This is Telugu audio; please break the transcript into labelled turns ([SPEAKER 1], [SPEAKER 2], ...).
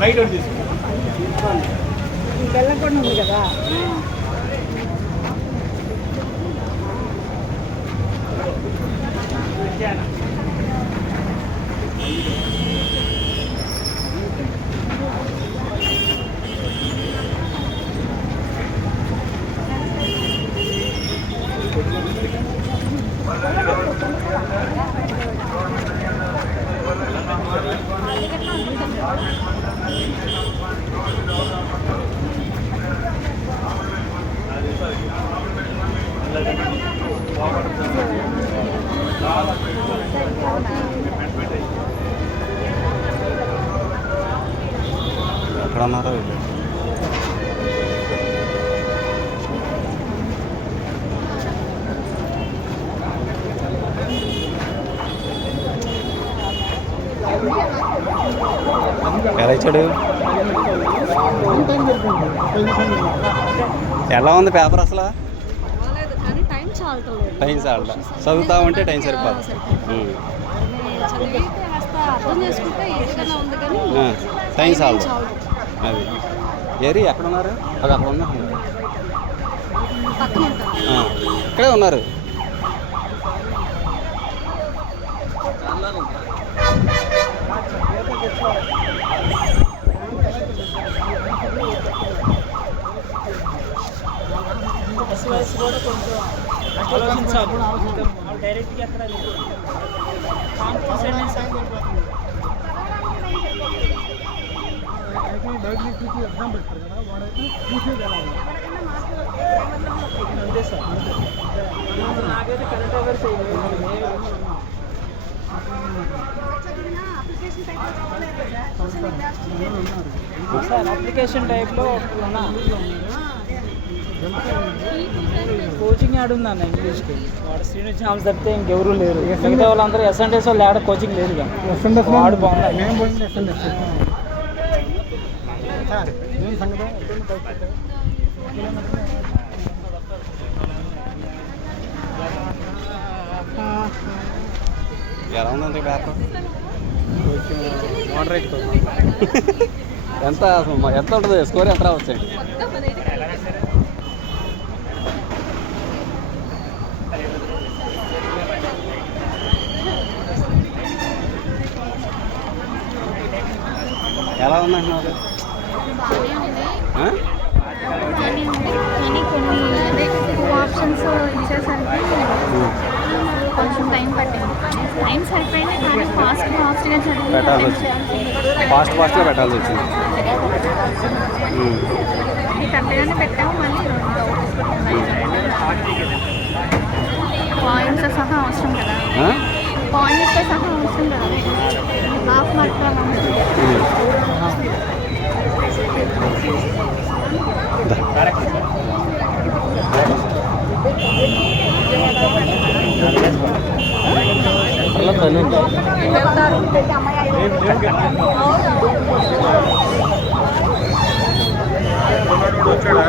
[SPEAKER 1] లైట్ ఒకటి తీసుకో.
[SPEAKER 2] బెల్లం కూడా ఉంది కదా
[SPEAKER 3] ఎక్కడ ఉన్నారో ఎలా ఇచ్చాడు? ఎలా ఉంది పేపర్ అసలు?
[SPEAKER 2] టైం
[SPEAKER 3] చాలదా చదువుతా ఉంటే టైం సరిపోదు. టైం చాలదు.
[SPEAKER 2] చాలదు.
[SPEAKER 3] అది. ఏరి ఎక్కడ ఉన్నారు? అది అక్కడ ఉన్నారు
[SPEAKER 2] పక్కన ఉంటాను.
[SPEAKER 3] ఆ, ఇక్కడే ఉన్నారు
[SPEAKER 4] కూడా కొంచెం ఆలోచించాలి డైరెక్ట్గా ఎక్కడ కాన్ఫిడెన్స్ అంతే సార్ నాకైతే కరెంట్ అఫైర్స్ సార్ అప్లికేషన్ టైప్లో ఉన్నా కోచింగ్ యాడ్ ఉందన్న ఇంగ్లీష్కి. వాడు శ్రీను ఛాన్స్ తప్పితే ఇంకెవరూ లేరు. మిగతా వాళ్ళందరూ ఎస్ఎన్డీఎస్ వాళ్ళు ఆడ కోచింగ్ లేదు ఇక. వాడు బాగుంది
[SPEAKER 3] ఎలా ఉంది పేపర్?
[SPEAKER 4] మోడరేట్
[SPEAKER 3] ఎంత ఎంత ఉంటుంది? స్కోర్ ఎంత రావచ్చండి ఎలా ఉందంటున్నారు?
[SPEAKER 5] ఆప్షన్స్ ఇచ్చేసరికి కొంచెం టైం పట్టింది టైం సరిపోయింది కానీ ఫాస్ట్ ఫాస్ట్గా
[SPEAKER 3] పెట్టాల్సి వచ్చింది. ఫాస్ట్ ఫాస్ట్గా పెట్టాల్సి వచ్చింది ఉమ్.
[SPEAKER 5] ఇది కరెక్ట్గానే పెట్టాము మళ్ళీ పాయింట్స్ సహా అవసరం కదా? పాయింట్స్తో సహా అవసరం కదా.
[SPEAKER 4] అలా
[SPEAKER 1] వచ్చాడా